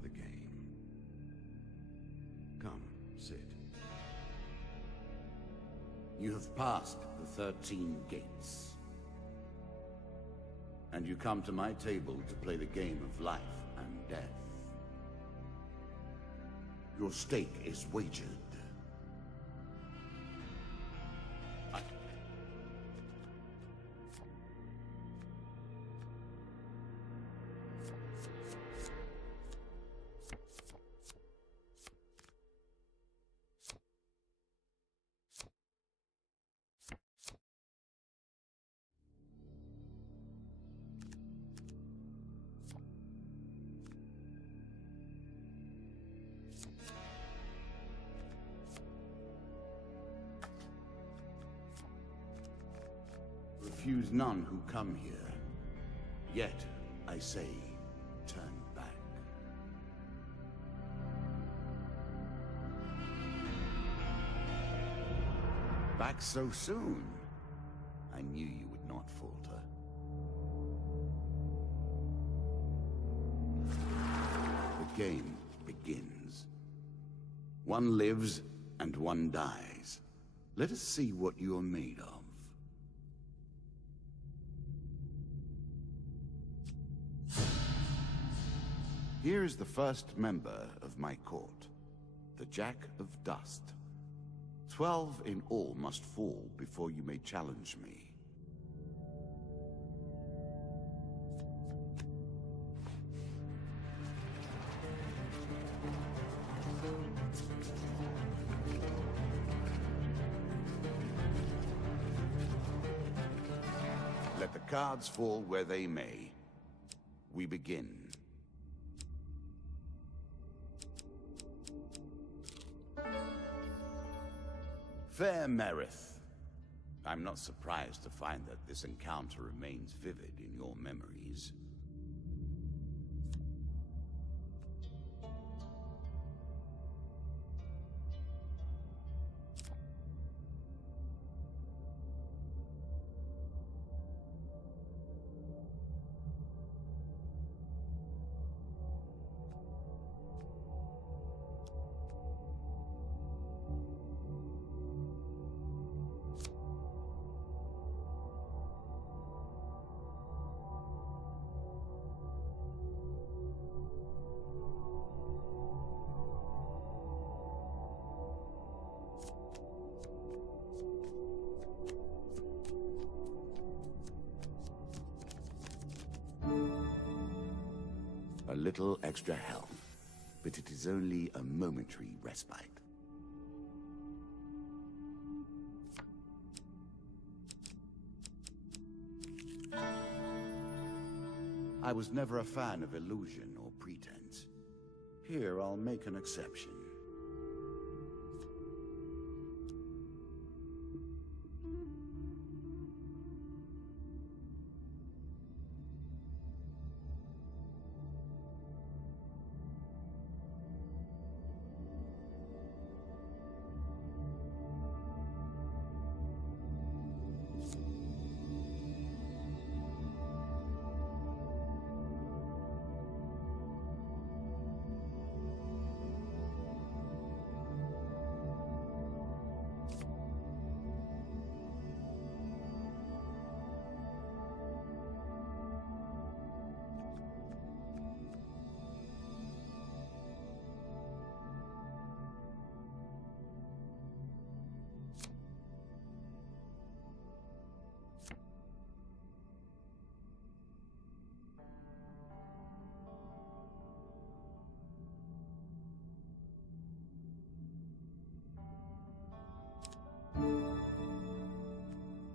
for the game. Come, sit. You have passed the 13 gates. And you come to my table to play the game of life and death. Your stake is wagered. Refuse none who come here. Yet, I say, turn back. Back so soon? I knew you would not falter. The game begins. One lives and one dies. Let us see what you are made of. Here is the first member of my court, the Jack of Dust. 12 in all must fall before you may challenge me. Let the cards fall where they may. We begin. Fair Merith, I'm not surprised to find that this encounter remains vivid in your memories. A little extra health, but it is only a momentary respite. I was never a fan of illusion or pretense. Here, I'll make an exception.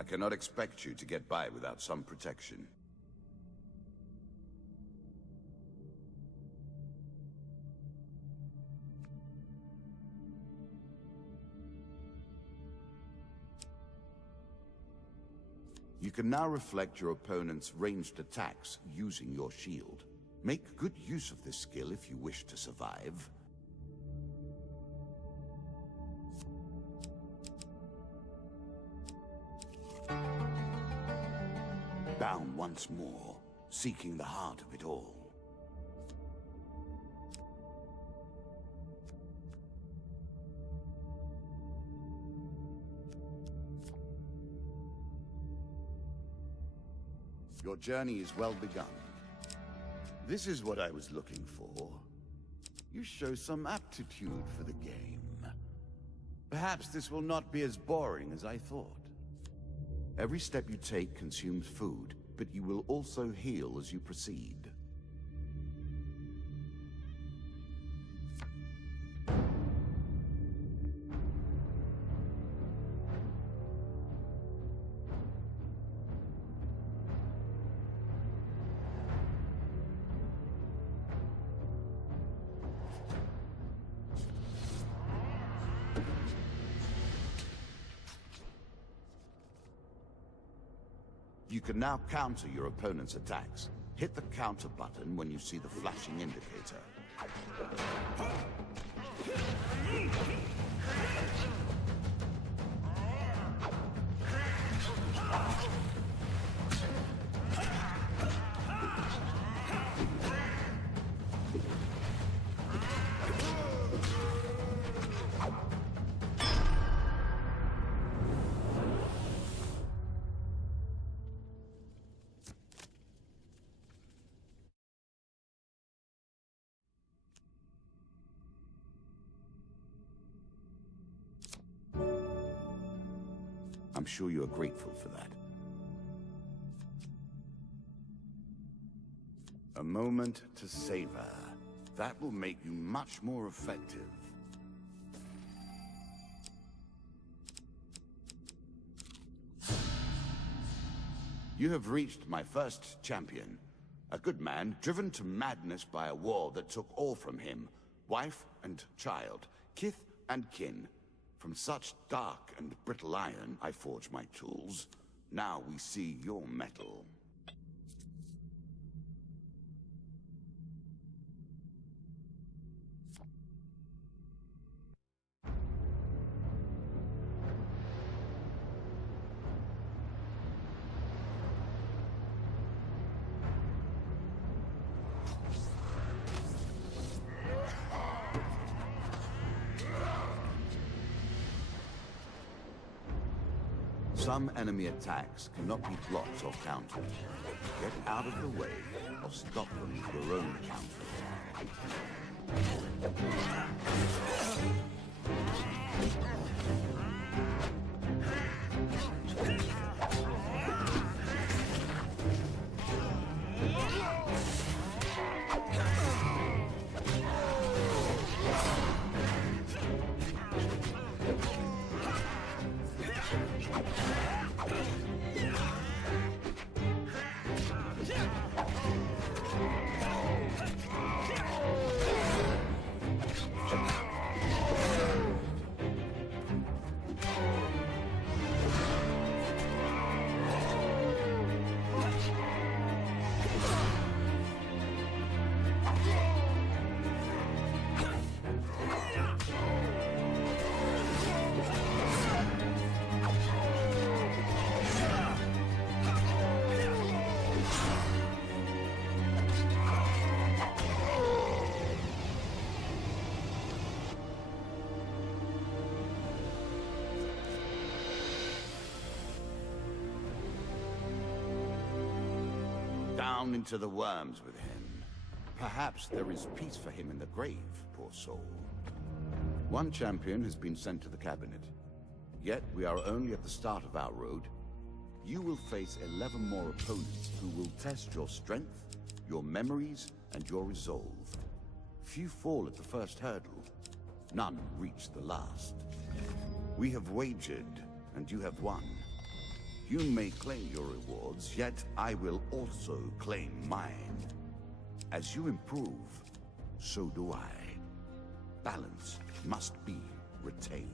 I cannot expect you to get by without some protection. You can now reflect your opponent's ranged attacks using your shield. Make good use of this skill if you wish to survive. Bound once more, seeking the heart of it all. Your journey is well begun. This is what I was looking for. You show some aptitude for the game. Perhaps this will not be as boring as I thought. Every step you take consumes food, but you will also heal as you proceed. You can now counter your opponent's attacks. Hit the counter button when you see the flashing indicator. I'm sure you are grateful for that. A moment to savor. That will make you much more effective. You have reached my first champion. A good man, driven to madness by a war that took all from him. Wife and child, kith and kin. From such dark and brittle iron, I forge my tools. Now we see your metal. Some enemy attacks cannot be blocked or countered. Get out of the way or stop them with your own counterattack. Down into the worms with him. Perhaps there is peace for him in the grave, poor soul. One champion has been sent to the cabinet. Yet we are only at the start of our road. You will face 11 more opponents who will test your strength, your memories, and your resolve. Few fall at the first hurdle. None reach the last. We have wagered, and you have won. You may claim your rewards, yet I will also claim mine. As you improve, so do I. Balance must be retained.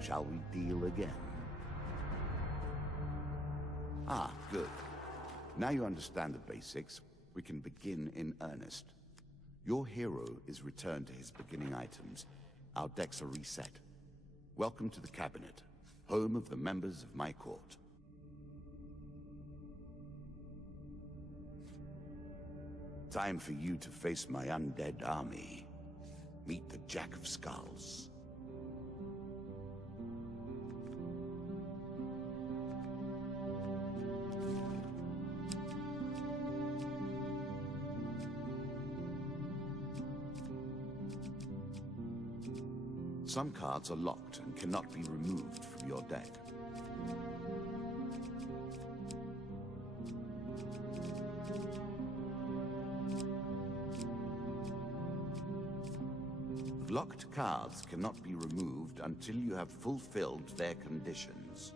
Shall we deal again? Ah, good. Now you understand the basics, we can begin in earnest. Your hero is returned to his beginning items. Our decks are reset. Welcome to the cabinet, home of the members of my court. Time for you to face my undead army. Meet the Jack of Skulls. Some cards are locked and cannot be removed from your deck. Locked cards cannot be removed until you have fulfilled their conditions.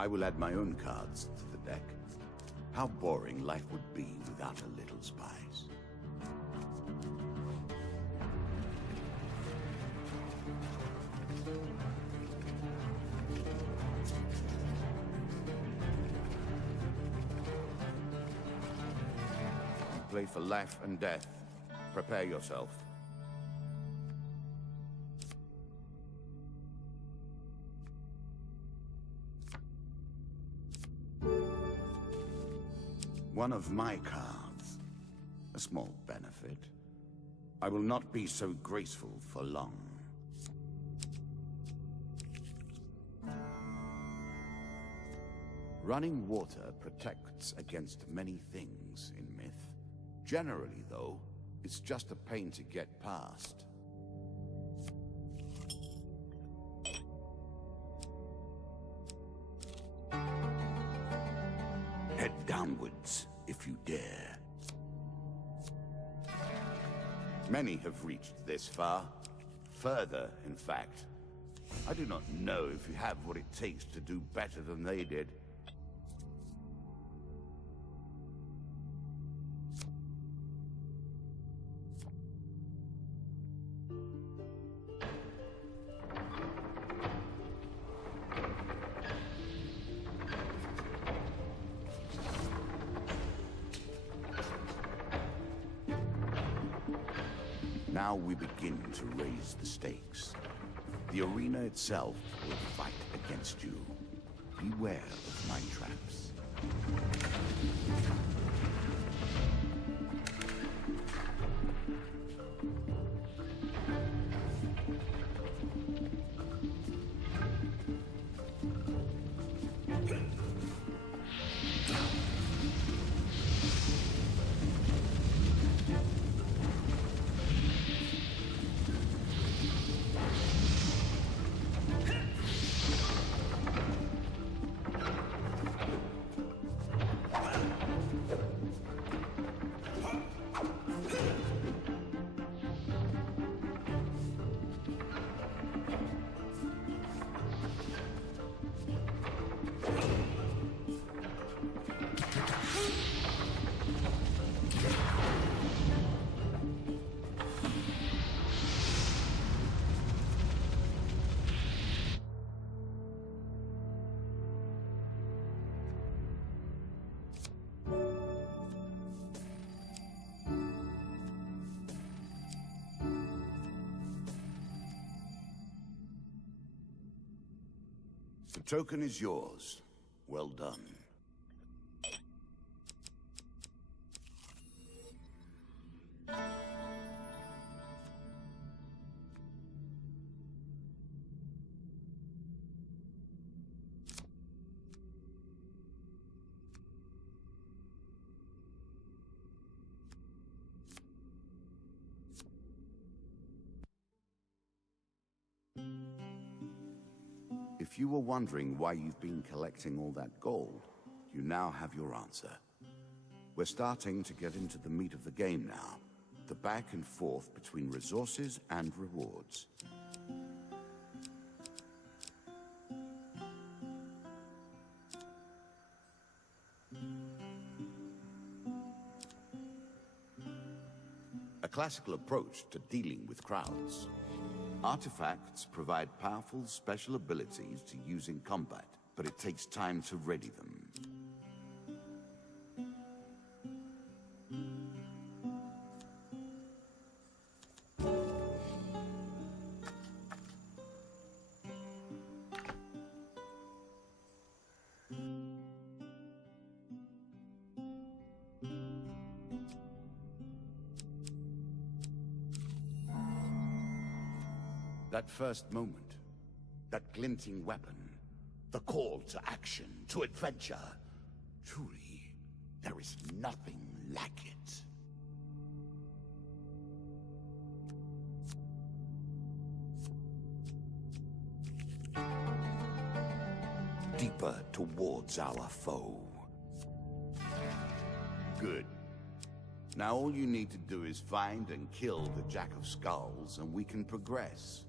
I will add my own cards to the deck. How boring life would be without a little spice. Play for life and death. Prepare yourself. One of my cards. A small benefit. I will not be so graceful for long. Running water protects against many things in myth. Generally, though, it's just a pain to get past. Head downwards, if you dare. Many have reached this far. Further, in fact. I do not know if you have what it takes to do better than they did. Now we begin to raise the stakes. The arena itself will fight against you. Beware of my traps. The token is yours. Well done. If you were wondering why you've been collecting all that gold, you now have your answer. We're starting to get into the meat of the game now. The back and forth between resources and rewards. A classical approach to dealing with crowds. Artifacts provide powerful special abilities to use in combat, but it takes time to ready them. That first moment, that glinting weapon, the call to action, to adventure. Truly, there is nothing like it. Deeper towards our foe. Good. Now all you need to do is find and kill the Jack of Skulls, and we can progress.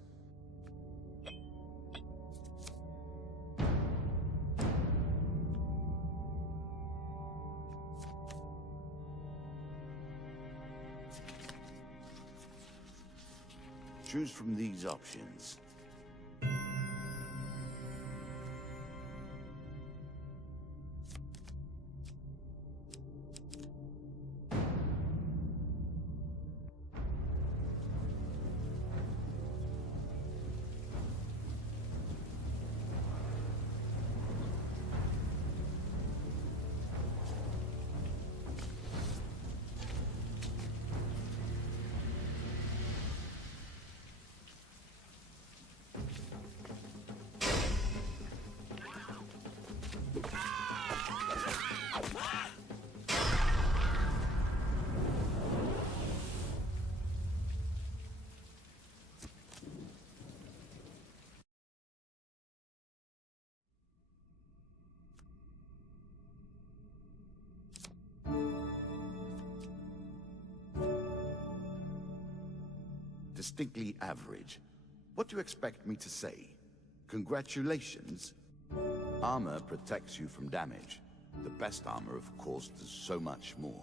Choose from these options. Distinctly average. What do you expect me to say? Congratulations? Armor protects you from damage. The best armor, of course, does so much more.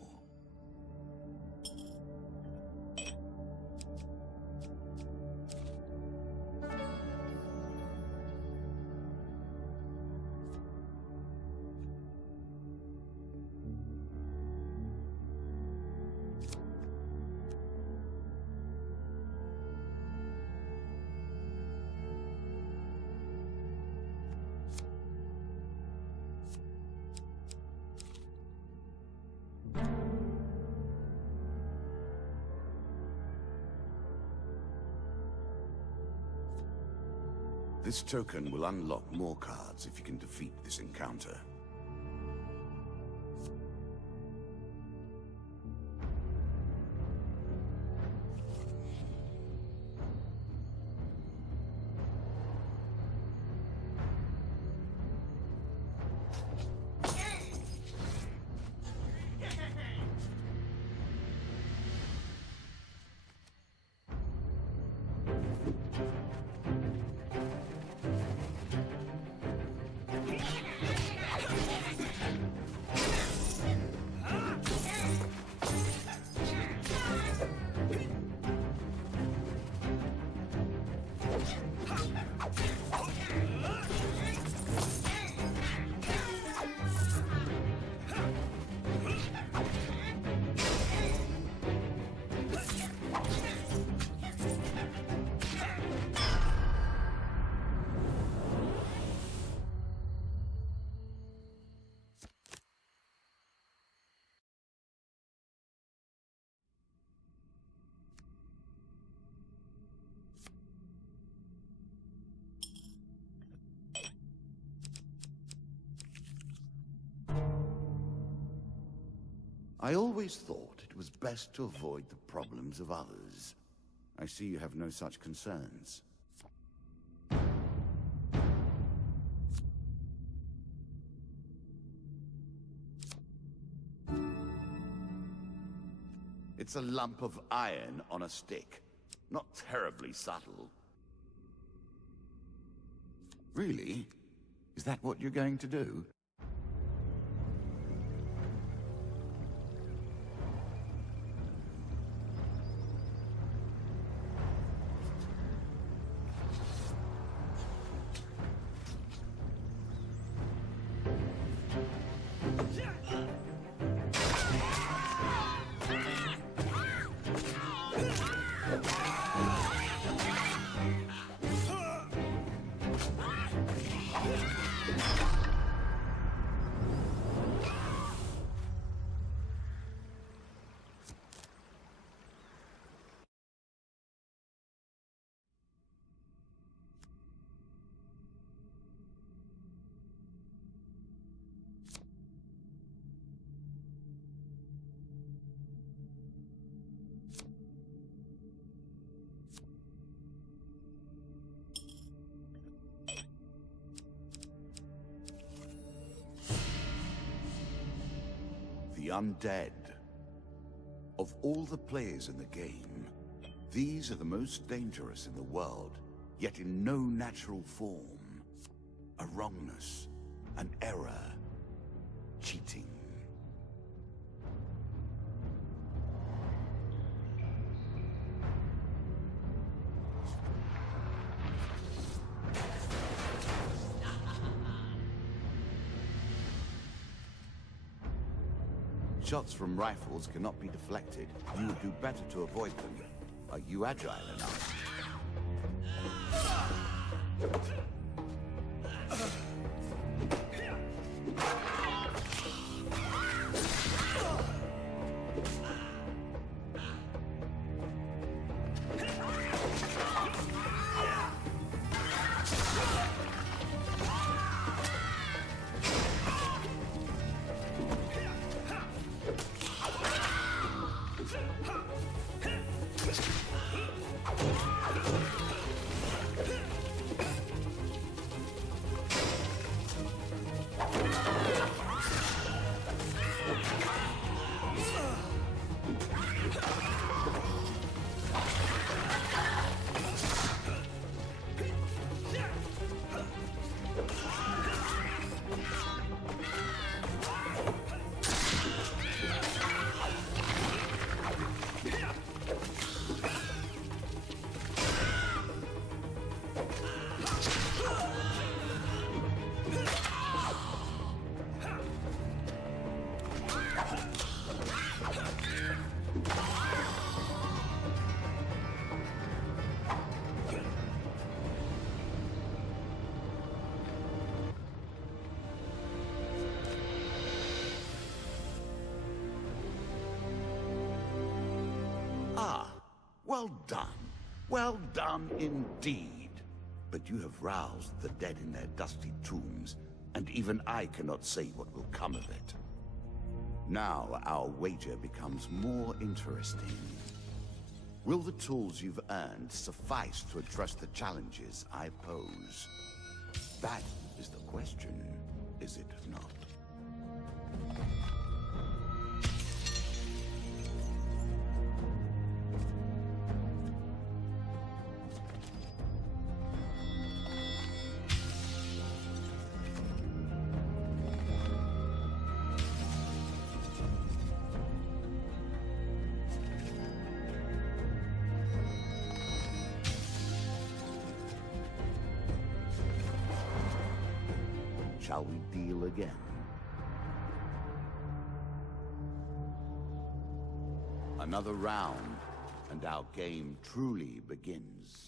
This token will unlock more cards if you can defeat this encounter. I always thought it was best to avoid the problems of others. I see you have no such concerns. It's a lump of iron on a stick. Not terribly subtle. Really? Is that what you're going to do? The undead. Of all the players in the game, these are the most dangerous in the world, yet in no natural form. A wrongness, an error, cheating. Shots from rifles cannot be deflected. You would do better to avoid them. Are you agile enough? Well done. Well done indeed. But you have roused the dead in their dusty tombs, and even I cannot say what will come of it. Now our wager becomes more interesting. Will the tools you've earned suffice to address the challenges I pose? That is the question, is it not? Shall we deal again? Another round, and our game truly begins.